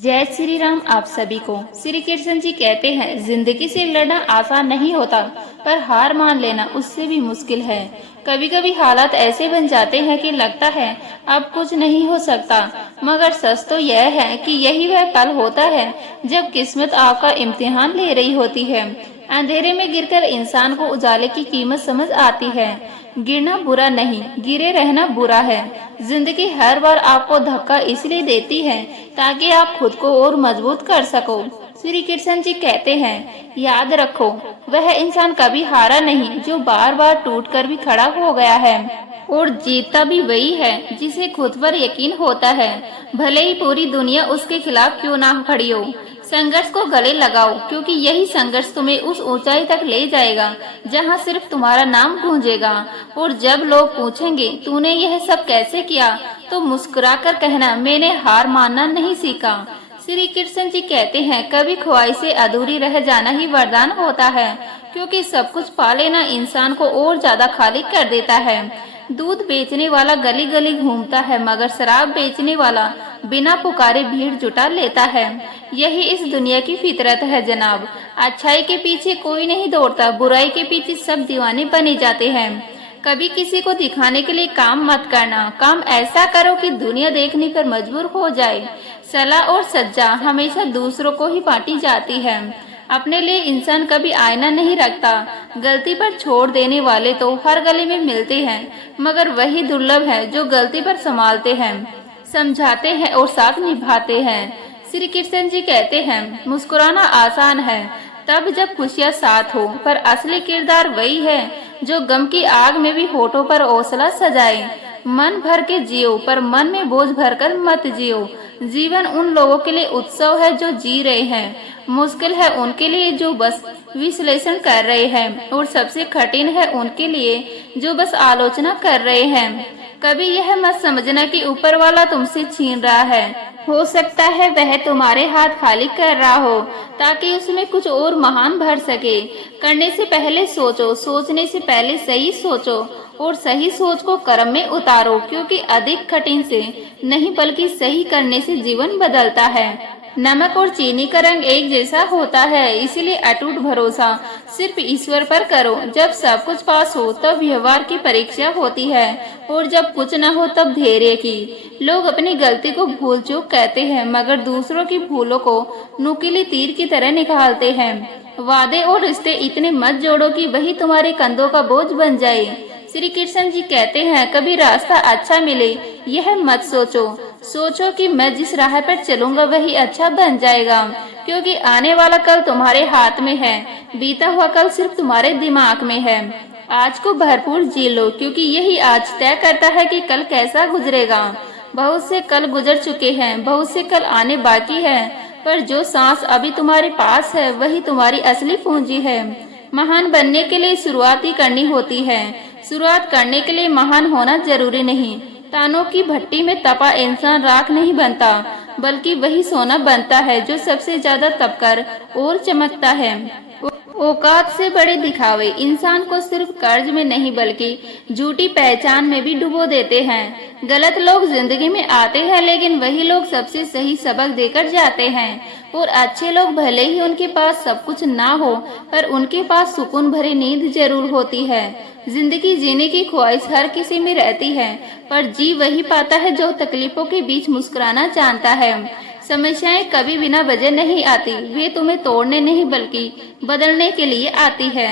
जय श्री राम। आप सभी को श्री कृष्ण जी कहते हैं, जिंदगी से लड़ना आसान नहीं होता, पर हार मान लेना उससे भी मुश्किल है। कभी कभी हालात ऐसे बन जाते हैं कि लगता है अब कुछ नहीं हो सकता, मगर सच तो यह है कि यही वह पल होता है जब किस्मत आपका इम्तिहान ले रही होती है। अंधेरे में गिरकर इंसान को उजाले की कीमत समझ आती है। गिरना बुरा नहीं, गिरे रहना बुरा है। जिंदगी हर बार आपको धक्का इसलिए देती है ताकि आप खुद को और मजबूत कर सको। श्री कृष्ण जी कहते हैं, याद रखो वह इंसान कभी हारा नहीं जो बार बार टूट कर भी खड़ा हो गया है, और जीतता भी वही है जिसे खुद पर यकीन होता है, भले ही पूरी दुनिया उसके खिलाफ क्यों ना खड़ी हो। संघर्ष को गले लगाओ, क्योंकि यही संघर्ष तुम्हें उस ऊंचाई तक ले जाएगा जहां सिर्फ तुम्हारा नाम गूंजेगा। और जब लोग पूछेंगे तूने यह सब कैसे किया, तो मुस्कुराकर कहना, मैंने हार मानना नहीं सीखा। श्री कृष्ण जी कहते हैं, कभी ख्वाहिशें अधूरी रह जाना ही वरदान होता है, क्योंकि सब कुछ पा लेना इंसान को और ज्यादा खाली कर देता है। दूध बेचने वाला गली गली घूमता है, मगर शराब बेचने वाला बिना पुकारे भीड़ जुटा लेता है। यही इस दुनिया की फितरत है जनाब। अच्छाई के पीछे कोई नहीं दौड़ता, बुराई के पीछे सब दीवाने बने जाते हैं। कभी किसी को दिखाने के लिए काम मत करना, काम ऐसा करो कि दुनिया देखने पर मजबूर हो जाए। सलाह और सज्जा हमेशा दूसरों को ही बांटी जाती है, अपने लिए इंसान कभी आईना नहीं रखता। गलती पर छोड़ देने वाले तो हर गली में मिलते हैं, मगर वही दुर्लभ है जो गलती पर संभालते हैं, समझाते हैं और साथ निभाते हैं। श्री कृष्ण जी कहते हैं, मुस्कुराना आसान है तब जब खुशियाँ साथ हो, पर असली किरदार वही है जो गम की आग में भी होठों पर हौसला सजाए। मन भर के जियो, पर मन में बोझ भरकर मत जियो। जीवन उन लोगों के लिए उत्सव है जो जी रहे हैं, मुश्किल है उनके लिए जो बस विश्लेषण कर रहे हैं, और सबसे कठिन है उनके लिए जो बस आलोचना कर रहे हैं। कभी यह मत समझना कि ऊपर वाला तुमसे छीन रहा है, हो सकता है वह तुम्हारे हाथ खाली कर रहा हो ताकि उसमें कुछ और महान भर सके। करने से पहले सोचो, सोचने से पहले सही सोचो, और सही सोच को कर्म में उतारो, क्योंकि अधिक कठिन से नहीं बल्कि सही करने से जीवन बदलता है। नमक और चीनी का रंग एक जैसा होता है, इसीलिए अटूट भरोसा सिर्फ ईश्वर पर करो। जब सब कुछ पास हो तब व्यवहार की परीक्षा होती है, और जब कुछ न हो तब धैर्य की। लोग अपनी गलती को भूल चूक कहते हैं, मगर दूसरों की भूलों को नुकीले तीर की तरह निकालते हैं। वादे और रिश्ते इतने मत जोड़ो कि वही तुम्हारे कंधों का बोझ बन जाए। श्री कृष्ण जी कहते हैं, कभी रास्ता अच्छा मिले यह मत सोचो, सोचो कि मैं जिस राह पर चलूंगा वही अच्छा बन जाएगा, क्योंकि आने वाला कल तुम्हारे हाथ में है, बीता हुआ कल सिर्फ तुम्हारे दिमाग में है। आज को भरपूर जी लो, क्योंकि यही आज तय करता है कि कल कैसा गुजरेगा। बहुत से कल गुजर चुके हैं, बहुत से कल आने बाकी है, पर जो सांस अभी तुम्हारे पास है वही तुम्हारी असली पूंजी है। महान बनने के लिए शुरुआत ही करनी होती है। शुरुआत करने के लिए महान होना जरूरी नहीं। तानों की भट्टी में तपा इंसान राख नहीं बनता, बल्कि वही सोना बनता है जो सबसे ज्यादा तपकर और चमकता है। औकात से बड़े दिखावे इंसान को सिर्फ कर्ज में नहीं बल्कि झूठी पहचान में भी डुबो देते हैं। गलत लोग जिंदगी में आते हैं, लेकिन वही लोग सबसे सही सबक देकर जाते हैं। और अच्छे लोग भले ही उनके पास सब कुछ ना हो, पर उनके पास सुकून भरी नींद जरूर होती है। जिंदगी जीने की ख्वाहिश हर किसी में रहती है, पर जी वही पाता है जो तकलीफों के बीच मुस्कुराना जानता है। समस्याएं कभी बिना वजह नहीं आती, वे तुम्हें तोड़ने नहीं बल्कि बदलने के लिए आती है।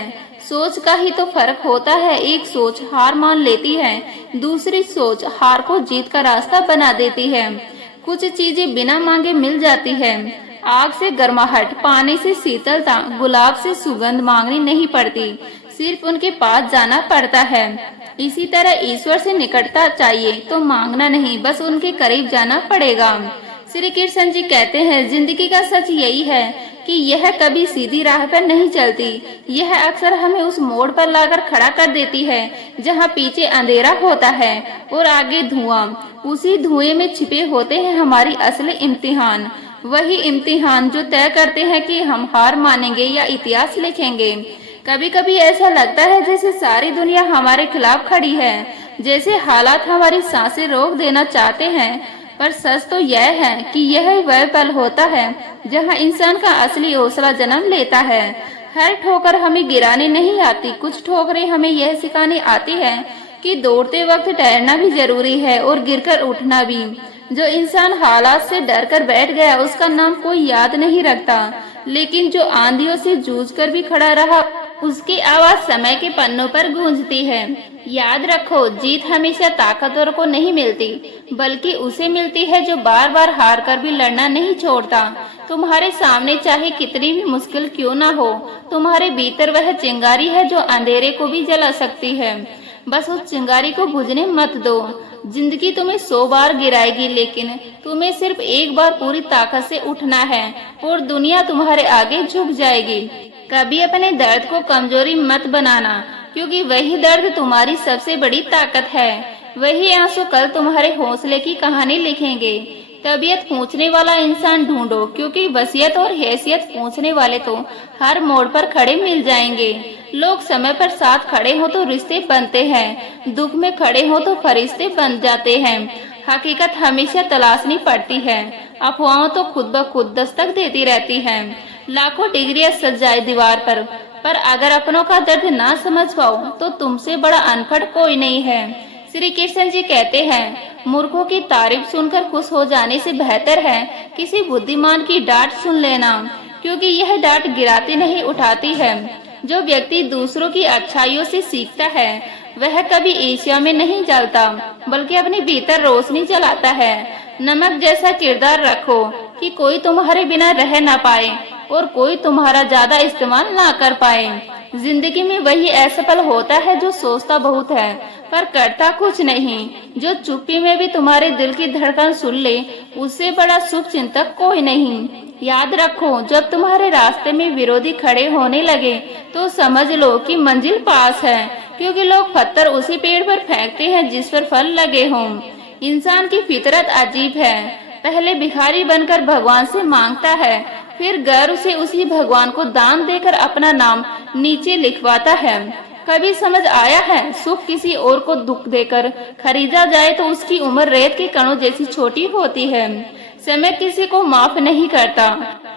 सोच का ही तो फर्क होता है, एक सोच हार मान लेती है, दूसरी सोच हार को जीत का रास्ता बना देती है। कुछ चीजें बिना मांगे मिल जाती है, आग से गर्माहट, पानी से शीतलता, गुलाब से सुगंध मांगनी नहीं पड़ती, सिर्फ उनके पास जाना पड़ता है। इसी तरह ईश्वर से निकटता चाहिए तो मांगना नहीं, बस उनके करीब जाना पड़ेगा। श्री कृष्ण जी कहते हैं, जिंदगी का सच यही है कि यह कभी सीधी राह पर नहीं चलती, यह अक्सर हमें उस मोड़ पर लाकर खड़ा कर देती है जहां पीछे अंधेरा होता है और आगे धुआं। उसी धुएं में छिपे होते हैं हमारी असली इम्तिहान, वही इम्तिहान जो तय करते हैं कि हम हार मानेंगे या इतिहास लिखेंगे। कभी कभी ऐसा लगता है जैसे सारी दुनिया हमारे खिलाफ खड़ी है, जैसे हालात हमारी सांसें रोक देना चाहते हैं, पर सच तो यह है कि यह वह पल होता है जहां इंसान का असली हौसला जन्म लेता है। हर ठोकर हमें गिराने नहीं आती, कुछ ठोकरें हमें यह सिखाने आती है कि दौड़ते वक्त ठहरना भी जरूरी है और गिरकर उठना भी। जो इंसान हालात से डरकर बैठ गया उसका नाम कोई याद नहीं रखता, लेकिन जो आंधियों से जूझकर भी खड़ा रहा उसकी आवाज समय के पन्नों पर गूंजती है। याद रखो, जीत हमेशा ताकतवर को नहीं मिलती, बल्कि उसे मिलती है जो बार बार हार कर भी लड़ना नहीं छोड़ता। तुम्हारे सामने चाहे कितनी भी मुश्किल क्यों ना हो, तुम्हारे भीतर वह चिंगारी है जो अंधेरे को भी जला सकती है। बस उस चिंगारी को बुझने मत दो। जिंदगी तुम्हें 100 बार गिराएगी, लेकिन तुम्हें सिर्फ एक बार पूरी ताकत से उठना है और दुनिया तुम्हारे आगे झुक जाएगी। कभी अपने दर्द को कमजोरी मत बनाना, क्योंकि वही दर्द तुम्हारी सबसे बड़ी ताकत है। वही आंसू कल तुम्हारे हौसले की कहानी लिखेंगे। तबीयत पूछने वाला इंसान ढूंढो, क्योंकि वसीयत और हैसियत पूछने वाले तो हर मोड़ पर खड़े मिल जाएंगे। लोग समय पर साथ खड़े हो तो रिश्ते बनते हैं, दुख में खड़े हो तो फरिश्ते बन जाते हैं। हकीकत हमेशा तलाशनी पड़ती है, अफवाहों तो खुद ब खुद दस्तक देती रहती हैं। लाखों डिग्रियां सज जाए दीवार पर अगर अपनों का दर्द ना समझ पाओ तो तुमसे बड़ा अनपढ़ कोई नहीं है। श्री कृष्ण जी कहते हैं, मूर्खों की तारीफ सुनकर खुश हो जाने से बेहतर है किसी बुद्धिमान की डांट सुन लेना, क्योंकि यह डांट गिराती नहीं उठाती है। जो व्यक्ति दूसरों की अच्छाइयों से सीखता है वह कभी ईर्ष्या में नहीं जलता, बल्कि अपने भीतर रोशनी जलाता है। नमक जैसा किरदार रखो कि कोई तुम्हारे बिना रह ना पाए और कोई तुम्हारा ज्यादा इस्तेमाल ना कर पाए। जिंदगी में वही असफल होता है जो सोचता बहुत है पर करता कुछ नहीं। जो चुप्पी में भी तुम्हारे दिल की धड़कन सुन ले, उससे बड़ा शुभ चिंतक कोई नहीं। याद रखो, जब तुम्हारे रास्ते में विरोधी खड़े होने लगे तो समझ लो कि मंजिल पास है, क्योंकि लोग पत्थर उसी पेड़ पर फेंकते हैं जिस पर फल लगे हों। इंसान की फितरत अजीब है, पहले भिखारी बनकर भगवान से मांगता है, फिर गर्व से उसी भगवान को दान देकर अपना नाम नीचे लिखवाता है। कभी समझ आया है, सुख किसी और को दुख देकर खरीदा जाए तो उसकी उम्र रेत के कणों जैसी छोटी होती है। समय किसी को माफ नहीं करता।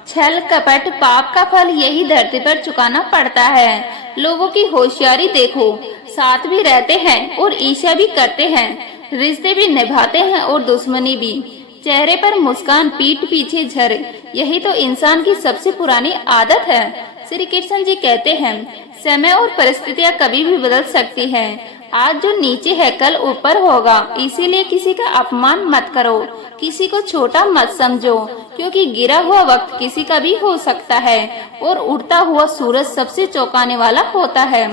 छल कपट पाप का फल यही धरती पर चुकाना पड़ता है। लोगों की होशियारी देखो, साथ भी रहते हैं और ईर्ष्या भी करते हैं, रिश्ते भी निभाते हैं और दुश्मनी भी। चेहरे पर मुस्कान, पीठ पीछे झर, यही तो इंसान की सबसे पुरानी आदत है। श्री कृष्ण जी कहते हैं, समय और परिस्थितियां कभी भी बदल सकती हैं। आज जो नीचे है कल ऊपर होगा, इसीलिए किसी का अपमान मत करो, किसी को छोटा मत समझो, क्योंकि गिरा हुआ वक्त किसी का भी हो सकता है और उड़ता हुआ सूरज सबसे चौंकाने वाला होता है।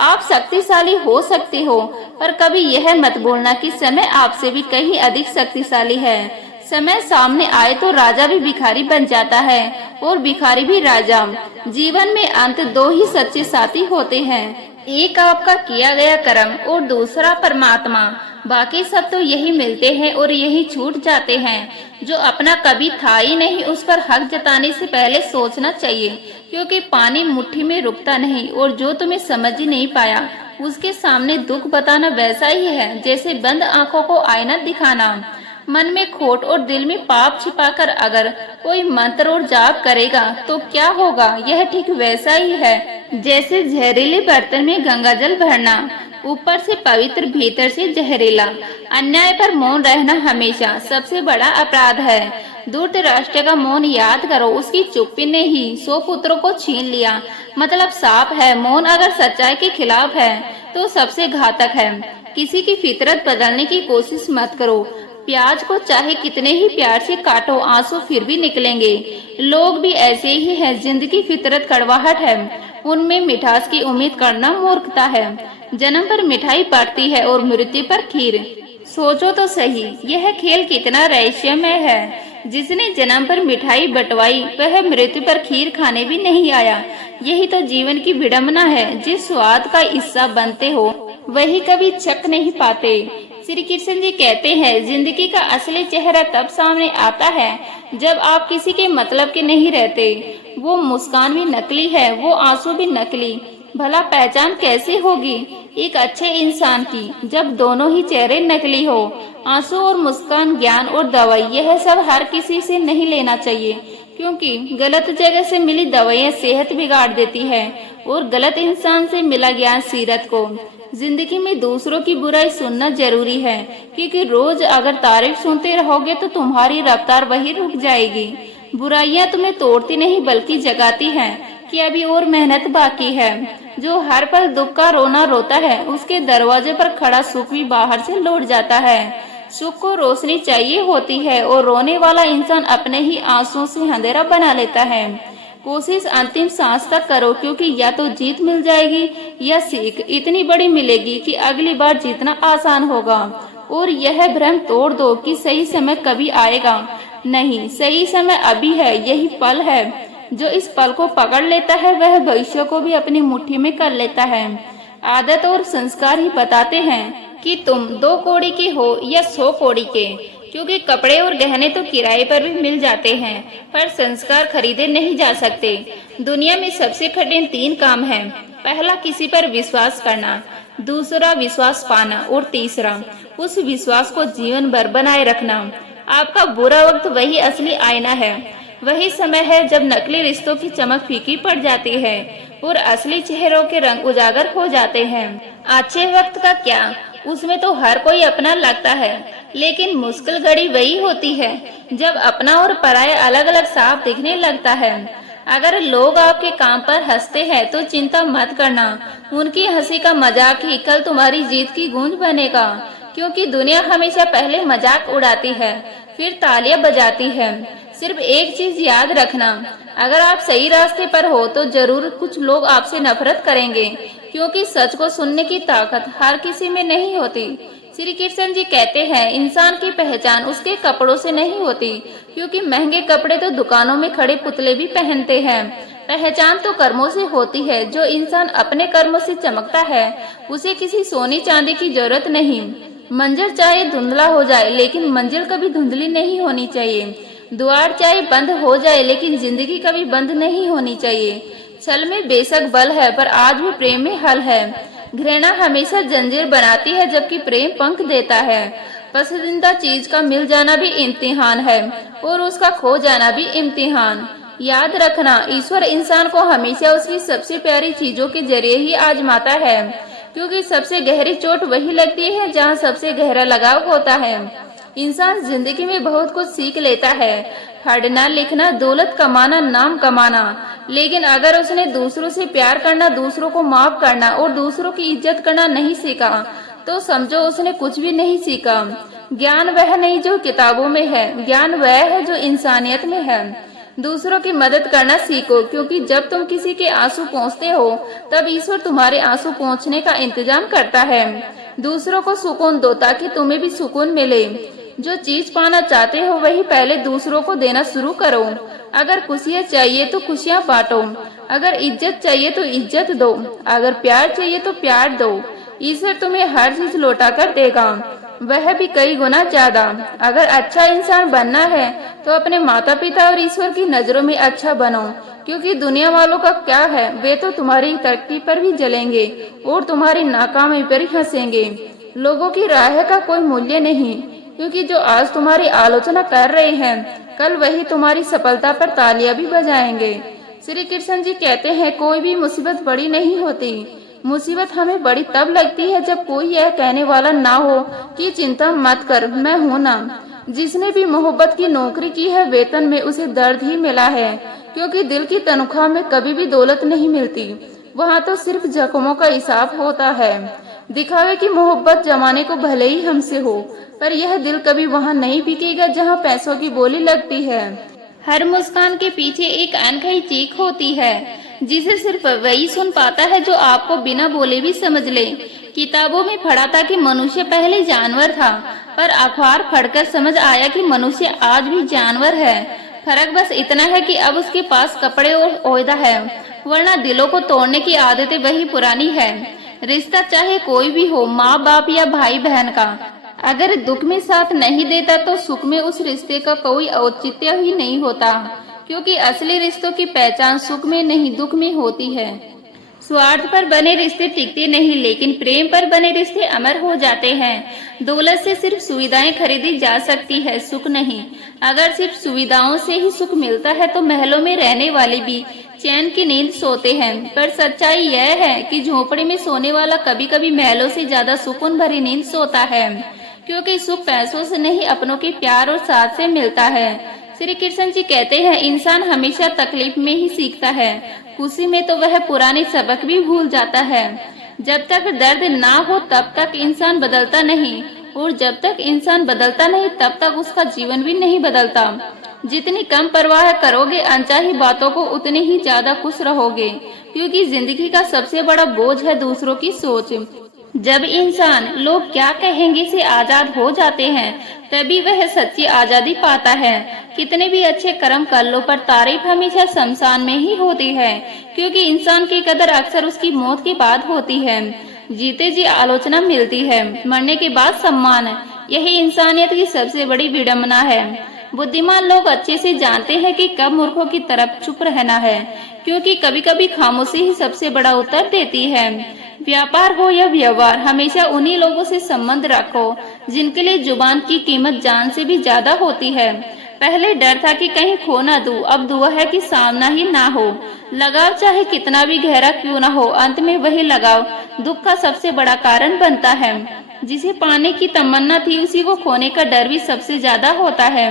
आप शक्तिशाली हो सकते हो, पर कभी यह मत भूलना कि समय आपसे भी कहीं अधिक शक्तिशाली है। समय सामने आए तो राजा भी भिखारी बन जाता है और भिखारी भी राजा। जीवन में अंत दो ही सच्चे साथी होते हैं, एक आपका किया गया कर्म और दूसरा परमात्मा। बाकी सब तो यही मिलते हैं और यही छूट जाते हैं। जो अपना कभी था ही नहीं उस पर हक जताने से पहले सोचना चाहिए, क्योंकि पानी मुट्ठी में रुकता नहीं और जो तुम्हें समझ ही नहीं पाया उसके सामने दुख बताना वैसा ही है जैसे बंद आंखों को आईना दिखाना। मन में खोट और दिल में पाप छिपाकर अगर कोई मंत्र और जाप करेगा तो क्या होगा, यह ठीक वैसा ही है जैसे जहरीले बर्तन में गंगाजल भरना, ऊपर से पवित्र भीतर से जहरीला। अन्याय पर मौन रहना हमेशा सबसे बड़ा अपराध है। धृतराष्ट्र का मौन याद करो, उसकी चुप्पी ने ही 100 पुत्रों को छीन लिया। मतलब साफ है, मौन अगर सच्चाई के खिलाफ है तो सबसे घातक है। किसी की फितरत बदलने की कोशिश मत करो। प्याज को चाहे कितने ही प्यार से काटो, आंसू फिर भी निकलेंगे। लोग भी ऐसे ही हैं, जिंदगी फितरत कड़वाहट है, उनमें मिठास की उम्मीद करना मूर्खता है। जन्म पर मिठाई पड़ती है और मृत्यु पर खीर। सोचो तो सही, यह खेल कितना रहस्यमय है। जिसने जन्म पर मिठाई बंटवाई वह मृत्यु पर खीर खाने भी नहीं आया। यही तो जीवन की विडंबना है। जिस स्वाद का हिस्सा बनते हो वही कभी चख नहीं पाते। श्री कृष्ण जी कहते हैं, जिंदगी का असली चेहरा तब सामने आता है जब आप किसी के मतलब के नहीं रहते। वो मुस्कान भी नकली है, वो आंसू भी नकली। भला पहचान कैसे होगी एक अच्छे इंसान की, जब दोनों ही चेहरे नकली हो। आंसू और मुस्कान, ज्ञान और दवाई, यह सब हर किसी से नहीं लेना चाहिए, क्योंकि गलत जगह से मिली दवाइयाँ सेहत बिगाड़ देती है और गलत इंसान से मिला ज्ञान सीरत को। जिंदगी में दूसरों की बुराई सुनना जरूरी है, क्योंकि रोज अगर तारीफ सुनते रहोगे तो तुम्हारी रफ्तार वही रुक जाएगी। बुराइयां तुम्हें तोड़ती नहीं बल्कि जगाती हैं कि अभी और मेहनत बाकी है। जो हर पल दुख का रोना रोता है, उसके दरवाजे पर खड़ा सुख भी बाहर से लौट जाता है। सुख को रोशनी चाहिए होती है और रोने वाला इंसान अपने ही आंसुओं से अंधेरा बना लेता है। कोशिश अंतिम सांस तक करो, क्योंकि या तो जीत मिल जाएगी या सीख इतनी बड़ी मिलेगी कि अगली बार जीतना आसान होगा। और यह भ्रम तोड़ दो कि सही समय कभी आएगा। नहीं, सही समय अभी है। यही पल है। जो इस पल को पकड़ लेता है वह भविष्य को भी अपनी मुट्ठी में कर लेता है। आदत और संस्कार ही बताते हैं कि तुम 2 कौड़ी के हो या 100 कौड़ी के, क्योंकि कपड़े और गहने तो किराए पर भी मिल जाते हैं, पर संस्कार खरीदे नहीं जा सकते। दुनिया में सबसे कठिन 3 काम हैं। पहला, किसी पर विश्वास करना, दूसरा विश्वास पाना और तीसरा उस विश्वास को जीवन भर बनाए रखना। आपका बुरा वक्त वही असली आईना है। वही समय है जब नकली रिश्तों की चमक फीकी पड़ जाती है और असली चेहरों के रंग उजागर हो जाते हैं। अच्छे वक्त का क्या, उसमें तो हर कोई अपना लगता है, लेकिन मुश्किल घड़ी वही होती है जब अपना और पराया अलग अलग साफ दिखने लगता है। अगर लोग आपके काम पर हंसते हैं तो चिंता मत करना, उनकी हंसी का मजाक ही कल तुम्हारी जीत की गूंज बनेगा, क्योंकि दुनिया हमेशा पहले मजाक उड़ाती है फिर तालियां बजाती है। सिर्फ एक चीज याद रखना, अगर आप सही रास्ते पर हो तो जरूर कुछ लोग आपसे नफरत करेंगे, क्योंकि सच को सुनने की ताकत हर किसी में नहीं होती। श्री कृष्ण जी कहते हैं, इंसान की पहचान उसके कपड़ों से नहीं होती, क्योंकि महंगे कपड़े तो दुकानों में खड़े पुतले भी पहनते हैं। पहचान तो कर्मों से होती है। जो इंसान अपने कर्मों से चमकता है उसे किसी सोने चांदी की जरूरत नहीं। मंजर चाहे धुंधला हो जाए, लेकिन मंजिल कभी धुंधली नहीं होनी चाहिए। द्वार चाहे बंद हो जाए, लेकिन जिंदगी कभी बंद नहीं होनी चाहिए। छल में बेशक बल है, पर आज भी प्रेम में हल है। घृणा हमेशा जंजीर बनाती है, जबकि प्रेम पंख देता है। पसंदीदा चीज का मिल जाना भी इम्तिहान है और उसका खो जाना भी इम्तिहान। याद रखना, ईश्वर इंसान को हमेशा उसकी सबसे प्यारी चीजों के जरिए ही आजमाता है, क्योंकि सबसे गहरी चोट वही लगती है जहाँ सबसे गहरा लगाव होता है। इंसान जिंदगी में बहुत कुछ सीख लेता है, पढ़ना लिखना, दौलत कमाना, नाम कमाना, लेकिन अगर उसने दूसरों से प्यार करना, दूसरों को माफ करना और दूसरों की इज्जत करना नहीं सीखा तो समझो उसने कुछ भी नहीं सीखा। ज्ञान वह नहीं जो किताबों में है, ज्ञान वह है जो इंसानियत में है। दूसरों की मदद करना सीखो, क्योंकि जब तुम किसी के आंसू पहुँचते हो तब ईश्वर तुम्हारे आंसू पहुँचने का इंतजाम करता है। दूसरों को सुकून दो ताकि तुम्हें भी सुकून मिले। जो चीज पाना चाहते हो वही पहले दूसरों को देना शुरू करो। अगर खुशियाँ चाहिए तो खुशियाँ बांटो, अगर इज्जत चाहिए तो इज्जत दो, अगर प्यार चाहिए तो प्यार दो। ईश्वर तुम्हें हर चीज लौटा कर देगा, वह भी कई गुना ज्यादा। अगर अच्छा इंसान बनना है तो अपने माता पिता और ईश्वर की नजरों में अच्छा बनो, क्योंकि दुनिया वालों का क्या है, वे तो तुम्हारी तरक्की पर भी जलेंगे और तुम्हारी नाकामी पर ही हंसेंगे। लोगों की राय का कोई मूल्य नहीं, क्योंकि जो आज तुम्हारी आलोचना कर रहे हैं कल वही तुम्हारी सफलता पर तालियां भी बजाएंगे। श्री कृष्ण जी कहते हैं, कोई भी मुसीबत बड़ी नहीं होती। मुसीबत हमें बड़ी तब लगती है जब कोई यह कहने वाला ना हो कि चिंता मत कर, मैं हूं ना। जिसने भी मोहब्बत की नौकरी की है, वेतन में उसे दर्द ही मिला है, क्योंकि दिल की तनख्वाह में कभी भी दौलत नहीं मिलती, वहाँ तो सिर्फ जख्मों का हिसाब होता है। दिखावे की मोहब्बत जमाने को भले ही हमसे हो, पर यह दिल कभी वहाँ नहीं बिकेगा जहाँ पैसों की बोली लगती है। हर मुस्कान के पीछे एक अनकही चीख होती है, जिसे सिर्फ वही सुन पाता है जो आपको बिना बोले भी समझ ले। किताबों में पढ़ा था कि मनुष्य पहले जानवर था, पर अखबार पढ़कर समझ आया कि मनुष्य आज भी जानवर है। फर्क बस इतना है कि अब उसके पास कपड़े और ओहदा है, वरना दिलों को तोड़ने की आदतें वही पुरानी है। रिश्ता चाहे कोई भी हो, माँ बाप या भाई बहन का, अगर दुख में साथ नहीं देता तो सुख में उस रिश्ते का कोई औचित्य ही नहीं होता, क्योंकि असली रिश्तों की पहचान सुख में नहीं दुख में होती है। स्वार्थ पर बने रिश्ते टिकते नहीं, लेकिन प्रेम पर बने रिश्ते अमर हो जाते हैं। दौलत से सिर्फ सुविधाएं खरीदी जा सकती है, सुख नहीं। अगर सिर्फ सुविधाओं से ही सुख मिलता है तो महलों में रहने वाले भी चैन की नींद सोते हैं। पर सच्चाई यह है कि झोपड़ी में सोने वाला कभी कभी महलों से ज्यादा सुकून भरी नींद सोता है, क्योंकि सुख पैसों से नहीं, अपनों के प्यार और साथ से मिलता है। श्री कृष्ण जी कहते हैं, इंसान हमेशा तकलीफ में ही सीखता है, खुशी में तो वह पुराने सबक भी भूल जाता है। जब तक दर्द ना हो तब तक इंसान बदलता नहीं, और जब तक इंसान बदलता नहीं तब तक उसका जीवन भी नहीं बदलता। जितनी कम परवाह करोगे अनचाही बातों को, उतने ही ज्यादा खुश रहोगे, क्योंकि जिंदगी का सबसे बड़ा बोझ है दूसरों की सोच। जब इंसान लोग क्या कहेंगे से आजाद हो जाते हैं, तभी वह सच्ची आजादी पाता है। कितने भी अच्छे कर्म कर लो, पर तारीफ हमेशा शमशान में ही होती है, क्योंकि इंसान की कदर अक्सर उसकी मौत के बाद होती है। जीते जी आलोचना मिलती है, मरने के बाद सम्मान। यही इंसानियत की सबसे बड़ी विडंबना है। बुद्धिमान लोग अच्छे से जानते हैं कि कब मूर्खों की तरफ चुप रहना है, क्योंकि कभी कभी खामोशी ही सबसे बड़ा उत्तर देती है। व्यापार हो या व्यवहार, हमेशा उन्हीं लोगों से संबंध रखो जिनके लिए जुबान की कीमत जान से भी ज्यादा होती है। पहले डर था कि कहीं खो ना दूं, अब दुआ है कि सामना ही ना हो। लगाव चाहे कितना भी गहरा क्यों ना हो, अंत में वही लगाव दुख का सबसे बड़ा कारण बनता है। जिसे पाने की तमन्ना थी, उसी को खोने का डर भी सबसे ज्यादा होता है।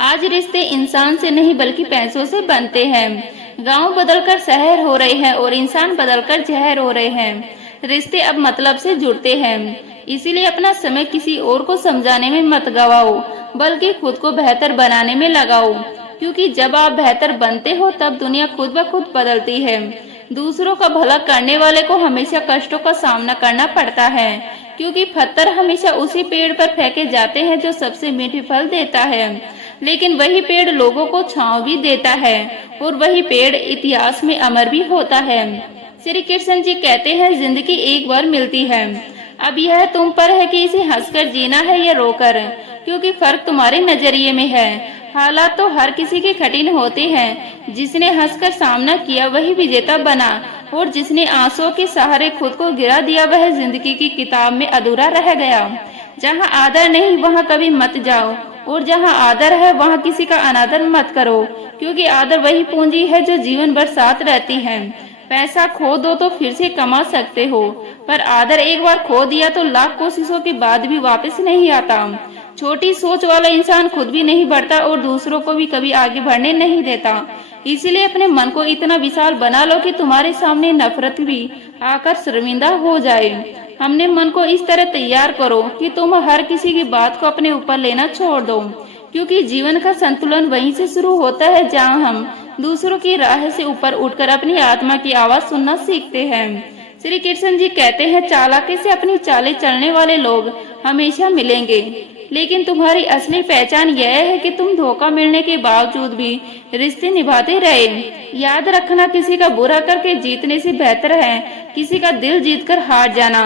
आज रिश्ते इंसान से नहीं बल्कि पैसों से बनते हैं। गांव बदलकर शहर हो रहे हैं और इंसान बदलकर जहर हो रहे हैं। रिश्ते अब मतलब से जुड़ते हैं, इसीलिए अपना समय किसी और को समझाने में मत गवाओ, बल्कि खुद को बेहतर बनाने में लगाओ, क्योंकि जब आप बेहतर बनते हो तब दुनिया खुद ब खुद बदलती है। दूसरों का भला करने वाले को हमेशा कष्टों का सामना करना पड़ता है, क्योंकि पत्थर हमेशा उसी पेड़ पर फेंके जाते हैं जो सबसे मीठे फल देता है, लेकिन वही पेड़ लोगों को छांव भी देता है, और वही पेड़ इतिहास में अमर भी होता है। श्री कृष्ण जी कहते हैं, जिंदगी एक बार मिलती है, अब यह तुम पर है कि इसे हंसकर जीना है या रोकर, क्योंकि फर्क तुम्हारे नजरिए में है। हालात तो हर किसी के कठिन होते हैं, जिसने हंसकर सामना किया वही विजेता बना, और जिसने आंसुओं के सहारे खुद को गिरा दिया वह जिंदगी की किताब में अधूरा रह गया। जहाँ आदर नहीं वहाँ कभी मत जाओ, और जहाँ आदर है वहाँ किसी का अनादर मत करो, क्योंकि आदर वही पूंजी है जो जीवन भर साथ रहती है। पैसा खो दो तो फिर से कमा सकते हो, पर आदर एक बार खो दिया तो लाख कोशिशों के बाद भी वापस नहीं आता। छोटी सोच वाला इंसान खुद भी नहीं बढ़ता और दूसरों को भी कभी आगे बढ़ने नहीं देता। इसलिए अपने मन को इतना विशाल बना लो कि तुम्हारे सामने नफरत भी आकर शर्मिंदा हो जाए। हमने मन को इस तरह तैयार करो कि तुम हर किसी की बात को अपने ऊपर लेना छोड़ दो, क्योंकि जीवन का संतुलन वहीं से शुरू होता है जहाँ हम दूसरों की राह से ऊपर उठकर अपनी आत्मा की आवाज सुनना सीखते हैं। श्री कृष्ण जी कहते हैं, चालाकी से अपनी चालें चलने वाले लोग हमेशा मिलेंगे, लेकिन तुम्हारी असली पहचान यह है कि तुम धोखा मिलने के बावजूद भी रिश्ते निभाते रहे। याद रखना, किसी का बुरा करके जीतने से बेहतर है किसी का दिल जीतकर हार जाना।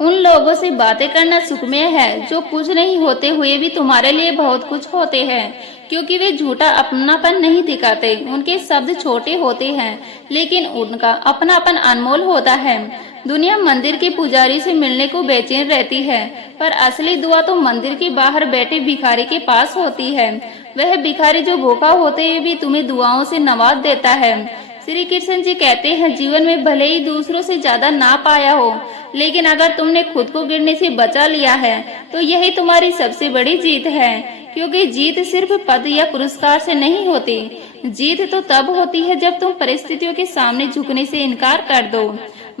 उन लोगों से बातें करना सुखमय है जो कुछ नहीं होते हुए भी तुम्हारे लिए बहुत कुछ होते हैं, क्योंकि वे झूठा अपनापन नहीं दिखाते। उनके शब्द छोटे होते हैं, लेकिन उनका अपनापन अनमोल होता है। दुनिया मंदिर के पुजारी से मिलने को बेचैन रहती है, पर असली दुआ तो मंदिर के बाहर बैठे भिखारी के पास होती है। वह भिखारी जो भूखा होते हुए भी तुम्हें दुआओं से नवाज देता है। श्री कृष्ण जी कहते हैं, जीवन में भले ही दूसरों से ज्यादा ना पाया हो, लेकिन अगर तुमने खुद को गिरने से बचा लिया है तो यही तुम्हारी सबसे बड़ी जीत है, क्योंकि जीत सिर्फ पद या पुरस्कार से नहीं होती। जीत तो तब होती है जब तुम परिस्थितियों के सामने झुकने से इनकार कर दो।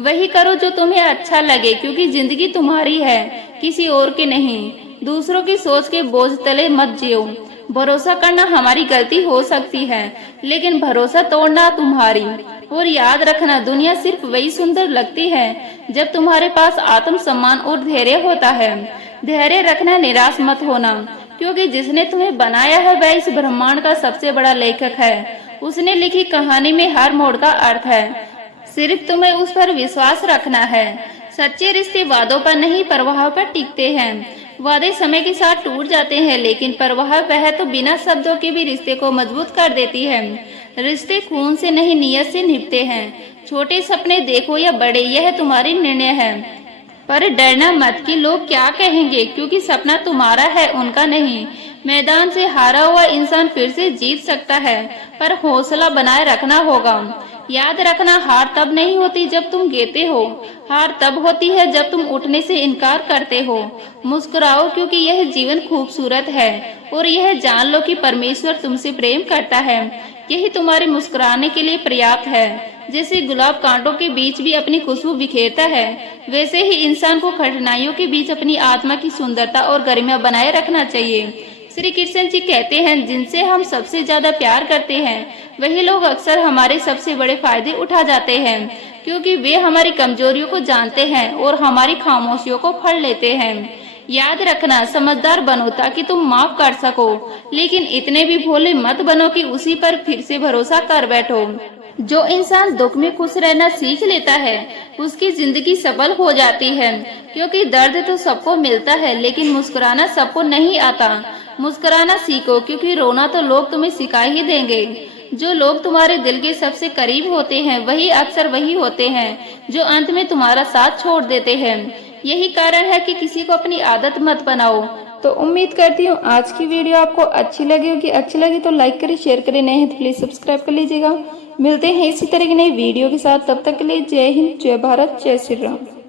वही करो जो तुम्हें अच्छा लगे, क्योंकि जिंदगी तुम्हारी है, किसी और की नहीं। दूसरों की सोच के बोझ तले मत जियो। भरोसा करना हमारी गलती हो सकती है, लेकिन भरोसा तोड़ना तुम्हारी। और याद रखना, दुनिया सिर्फ वही सुंदर लगती है जब तुम्हारे पास आत्मसम्मान और धैर्य होता है। धैर्य रखना, निराश मत होना, क्योंकि जिसने तुम्हें बनाया है वह इस ब्रह्मांड का सबसे बड़ा लेखक है। उसने लिखी कहानी में हर मोड़ का अर्थ है, सिर्फ तुम्हें उस पर विश्वास रखना है। सच्चे रिश्ते वादों पर नहीं, प्रभाव पर टिकते हैं। वादे समय के साथ टूट जाते हैं, लेकिन वह तो बिना शब्दों के भी रिश्ते को मजबूत कर देती है। रिश्ते खून से नहीं, नीयत से निभते हैं। छोटे सपने देखो या बड़े, यह तुम्हारी निर्णय है। पर डरना मत कि लोग क्या कहेंगे, क्योंकि सपना तुम्हारा है, उनका नहीं। मैदान से हारा हुआ इंसान फिर से जीत सकता है, पर हौसला बनाए रखना होगा। याद रखना, हार तब नहीं होती जब तुम गिरते हो, हार तब होती है जब तुम उठने से इनकार करते हो। मुस्कुराओ, क्योंकि यह जीवन खूबसूरत है, और यह जान लो कि परमेश्वर तुमसे प्रेम करता है। यही तुम्हारे मुस्कुराने के लिए पर्याप्त है। जैसे गुलाब कांटों के बीच भी अपनी खुशबू बिखेरता है, वैसे ही इंसान को कठिनाइयों के बीच अपनी आत्मा की सुंदरता और गरिमा बनाए रखना चाहिए। श्री कृष्ण जी कहते हैं, जिनसे हम सबसे ज्यादा प्यार करते हैं, वही लोग अक्सर हमारे सबसे बड़े फायदे उठा जाते हैं, क्योंकि वे हमारी कमजोरियों को जानते हैं और हमारी खामोशियों को फड़ लेते हैं। याद रखना, समझदार बनो ताकि तुम माफ कर सको, लेकिन इतने भी भोले मत बनो कि उसी पर फिर से भरोसा कर बैठो। जो इंसान दुख में खुश रहना सीख लेता है, उसकी जिंदगी सफल हो जाती है, क्योंकि दर्द तो सबको मिलता है, लेकिन मुस्कुराना सबको नहीं आता। मुस्कुराना सीखो, क्योंकि रोना तो लोग तुम्हें सिखा ही देंगे। जो लोग तुम्हारे दिल के सबसे करीब होते हैं, वही अक्सर वही होते हैं जो अंत में तुम्हारा साथ छोड़ देते हैं। यही कारण है कि किसी को अपनी आदत मत बनाओ। तो उम्मीद करती हूँ आज की वीडियो आपको अच्छी लगी होगी। अच्छी लगी तो लाइक करें, शेयर करें, नए हैं तो प्लीज सब्सक्राइब कर लीजिएगा। मिलते हैं इसी तरह की नई वीडियो के साथ, तब तक के लिए जय हिंद, जय भारत, जय श्री राम।